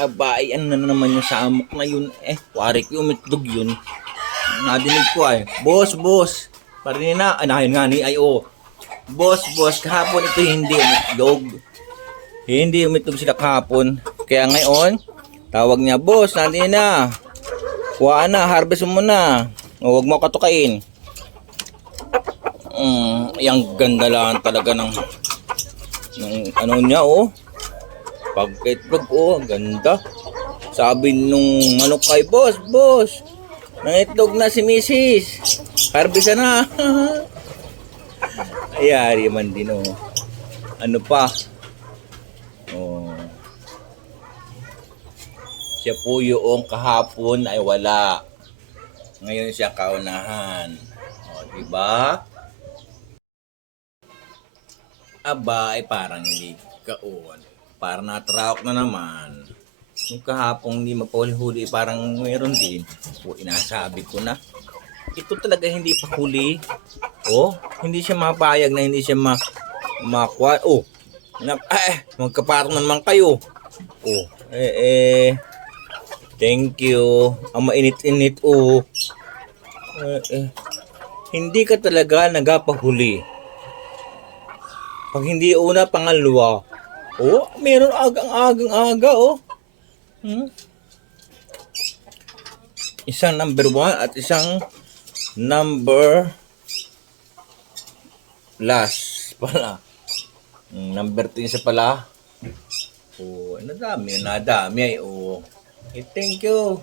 Aba, ay ano na naman yung samok na yun. Warik yung umitlog yun. Nadinig ko ay, boss. Parinig na, anahin nga ni ay oh. Boss, kahapon ito hindi umitlog. Hindi umitlog sila kahapon. Kaya ngayon, tawag niya, boss, nandun na. Kuha na, harvest mo na. O, huwag mo katukain. Yung ganda lang talaga ng ano niya oh. Pag itlog oh, ganda. Sabi nung manok kay boss, nangitlog na si Mrs. Harvest na. Ayari man din oh. Ano pa? Oh. Siya po yung kahapon ay wala. Ngayon siya kaunahan. O, diba? Aba, ay parang hindi kaon. Parang natrawak na naman. Yung kahapong hindi mapahuli-huli, parang mayroon din. O, inasabi ko na. Ito talaga hindi pa huli. O, hindi siya mapayag na hindi siya makuha. O, magkaparang naman kayo. O, thank you. Ang mainit-init o. Hindi ka talaga nagapahuli. Pag hindi una, pangalawa. Oh, meron agang-aga oh. Isang number 1 at isang number last pala. Number 2 isa pala. Oh, nadami ay oh. Thank you.